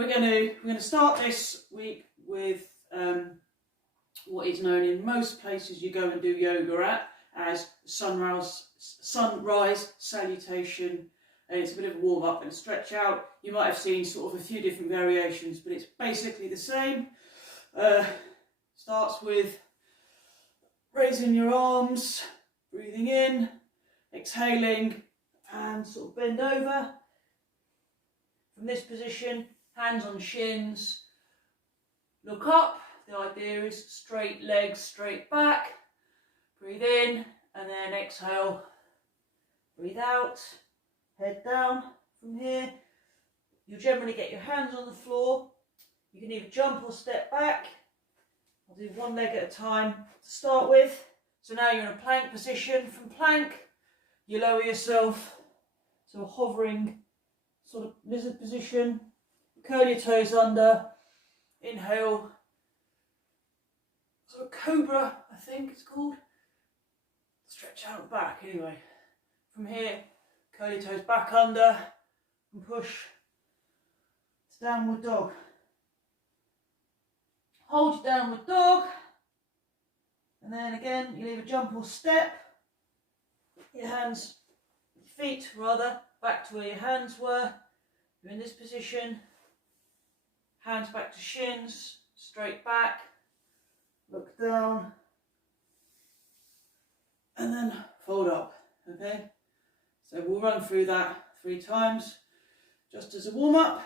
we're going to start this week with what is known in most places you go and do yoga at as sunrise salutation. And it's a bit of a warm up and a stretch out. You might have seen sort of a few different variations, but it's basically the same. Starts with raising your arms, breathing in, exhaling, and sort of bend over. From this position, hands on shins, look up. The idea is straight legs, straight back. Breathe in, and then exhale, breathe out. Head down from here. You'll generally get your hands on the floor. You can either jump or step back. I'll do one leg at a time to start with. So now you're in a plank position. From plank, you lower yourself. So hovering sort of lizard position. Curl your toes under. Inhale. Sort of cobra, I think it's called. Stretch out the back anyway. From here, curl your toes back under and push to downward dog. Hold your downward dog, and then again you'll either jump or step. Your hands, your feet rather, back to where your hands were. You're in this position. Hands back to shins, straight back, look down, and then fold up, okay? So we'll run through that 3 times, just as a warm-up.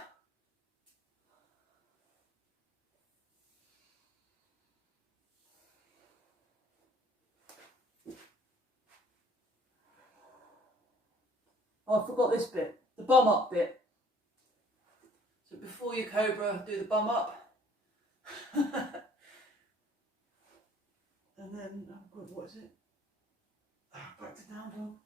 Oh, I forgot this bit, the bum up bit. So before you cobra, do the bum up. And then, oh God, what is it? Back to down dog.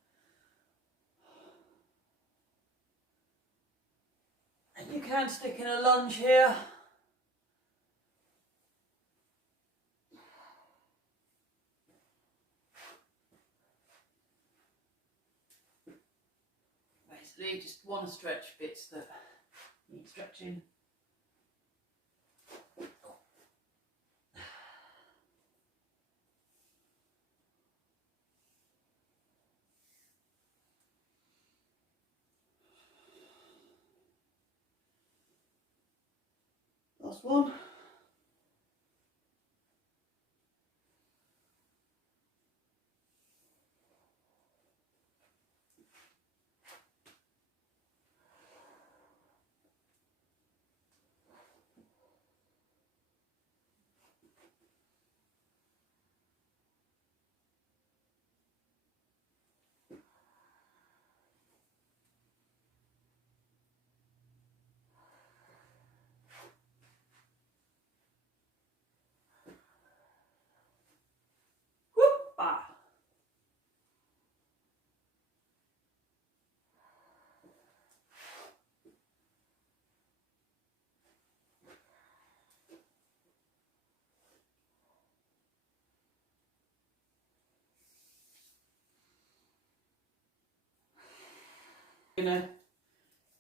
And you can stick in a lunge here. Basically, just want to stretch bits that need stretching. Last one. We're going to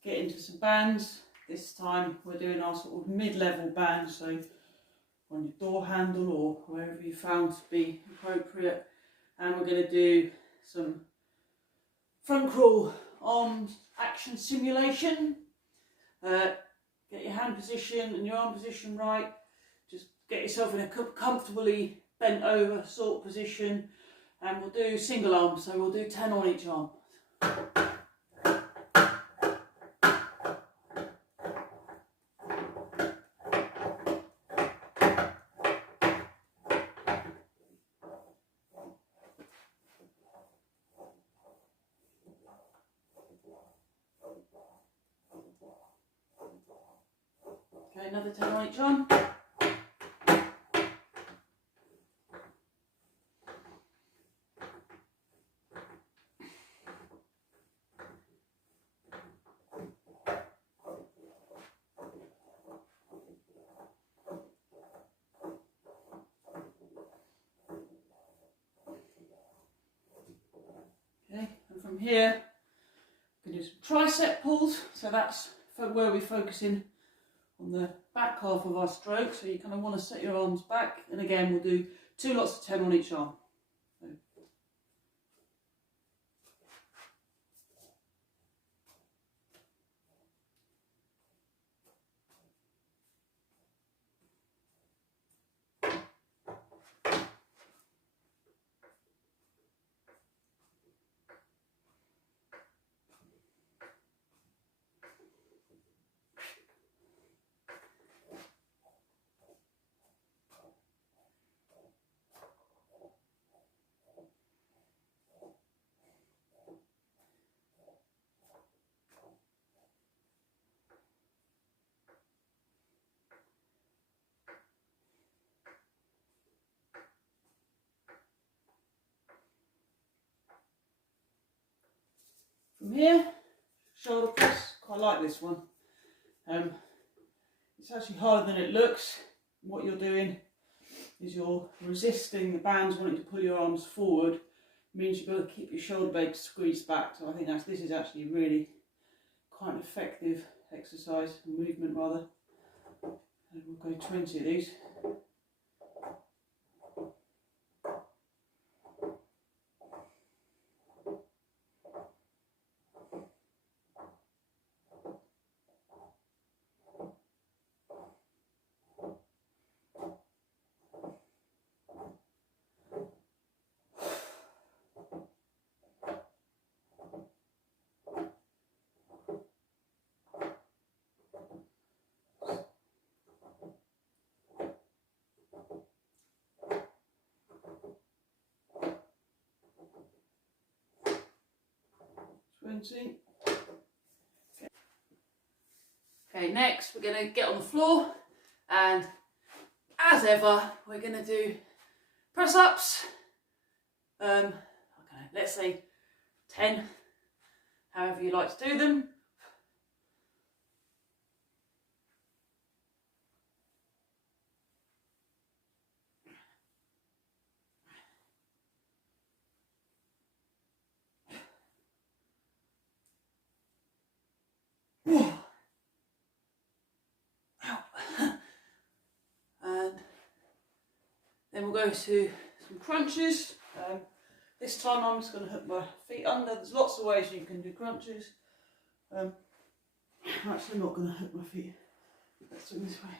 get into some bands. This time we're doing our sort of mid-level band, so on your door handle or wherever you found to be appropriate. And we're going to do some front crawl arm action simulation. Get your hand position and your arm position right. Just get yourself in a comfortably bent over sort of position, and we'll do single arm, so we'll do 10 on each arm. Okay, another 10 on each arm. Okay, and from here, we can do some tricep pulls. So that's where we're focusing on the back half of our stroke, so you kind of want to set your arms back, and again we'll do 2 lots of 10 on each arm. So. From here, shoulder press, quite like this one. It's actually harder than it looks. What you're doing is you're resisting the bands wanting to pull your arms forward. It means you've got to keep your shoulder blades squeezed back. So I think this is actually really quite an effective exercise, movement rather. And we'll go 20 of these. Okay, next we're going to get on the floor, and as ever we're going to do press ups. Okay, let's say 10, however you like to do them. And then we'll go to some crunches. This time I'm just going to hook my feet under. There's lots of ways you can do crunches. I'm actually not going to hook my feet. Let's do it this way.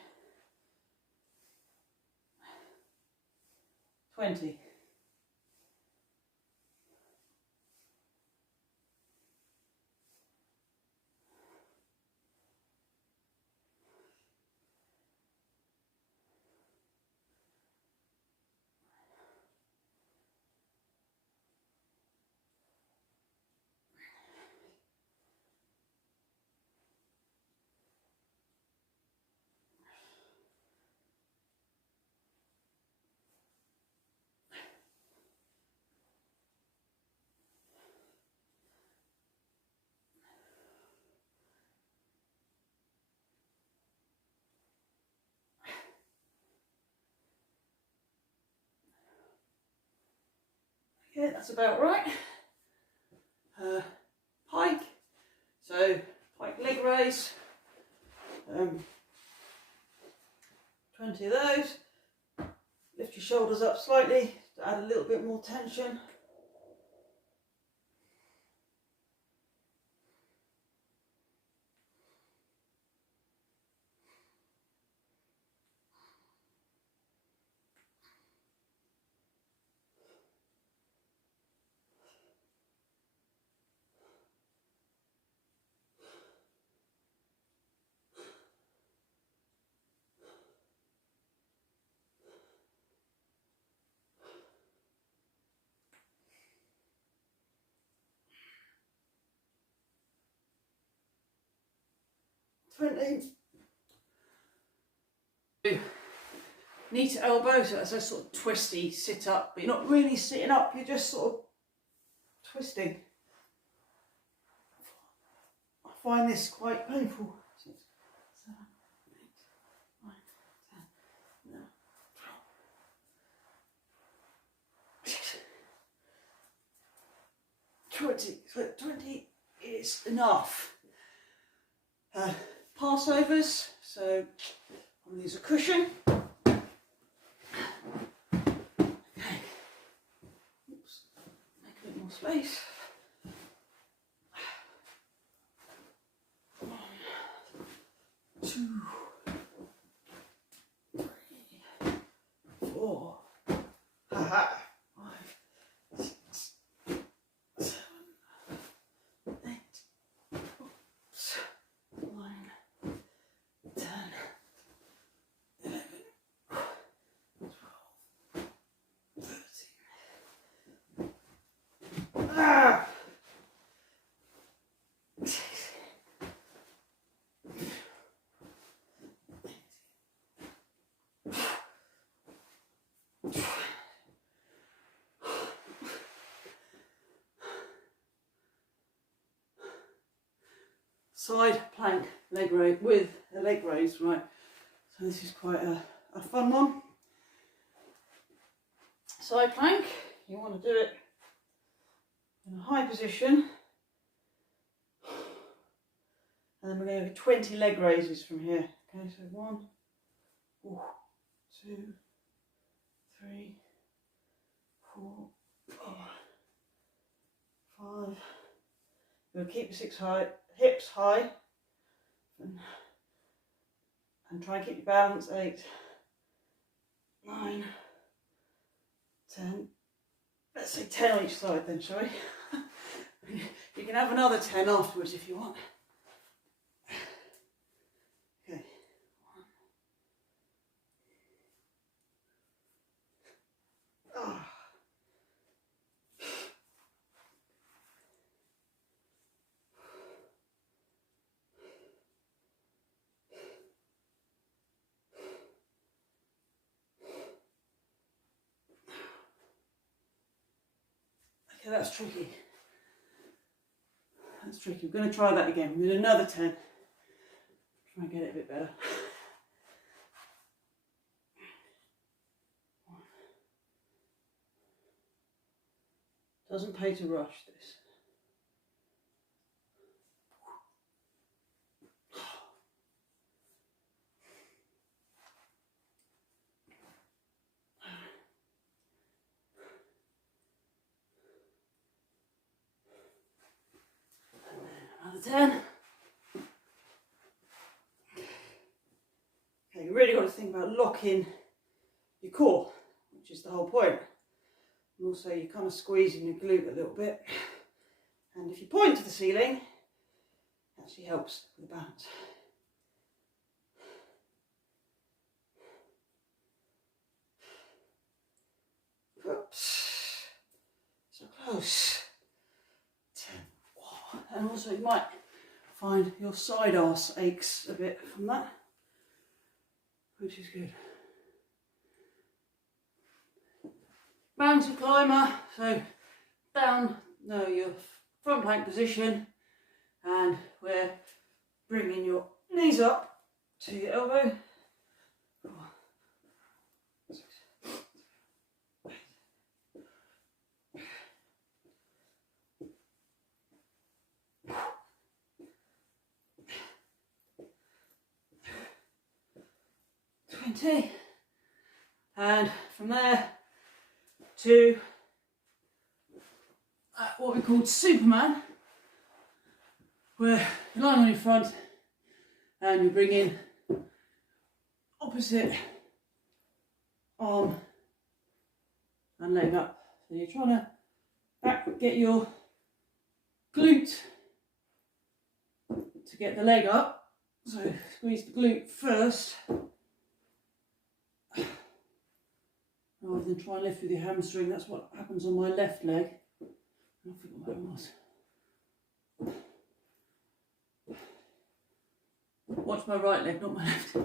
20. Okay, that's about right. Pike. So pike leg raise. 20 of those. Lift your shoulders up slightly to add a little bit more tension. Knee to elbow, so that's a sort of twisty sit up, but you're not really sitting up, you're just sort of twisting. I find this quite painful. 6, 7, 8, 9, 10, 11, 20. So 20 is enough. Passovers, So I'm going to use a cushion. Okay. Oops. Make a bit more space. 1, 2, 3, 4. Ha-ha. 5, 6, 7, 8. Oops. 9, 10, 11, 12, 13. Ah! Side plank leg raise with a leg raise, right? So this is quite a fun one. Side plank, you want to do it in a high position, and then we're going to do 20 leg raises from here. Okay, so 1, 2, 3, 4, 5. We'll keep the hips high, and try and keep your balance. 8, 9, 10. Let's say 10 on each side then, shall we? You can have another 10 afterwards if you want. Okay. 1. Oh. Okay, that's tricky. That's tricky. We're going to try that again. We'll do another 10. Try and get it a bit better. 1. Doesn't pay to rush this. Another 10. Okay, you really got to think about locking your core, which is the whole point. And also you're kind of squeezing your glute a little bit. And if you point to the ceiling, it actually helps with the balance. Oops. So close. 10. Oh. And also you might find your side arse aches a bit from that, which is good. Mountain climber, so down, no, your front plank position, and we're bringing your knees up to your elbow. 4, 6, 8. 20, and from there to what we call Superman, where you're lying on your front and you bring in opposite arm and leg up. So you're trying to get your glute to get the leg up. So squeeze the glute first, rather than try and lift with your hamstring. That's what happens on my left leg. I forgot where it was. Watch my right leg, not my left.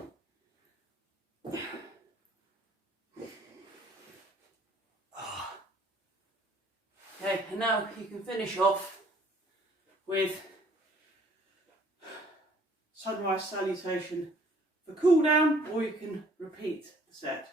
Okay, and now you can finish off with sunrise salutation for cool down, or you can repeat the set.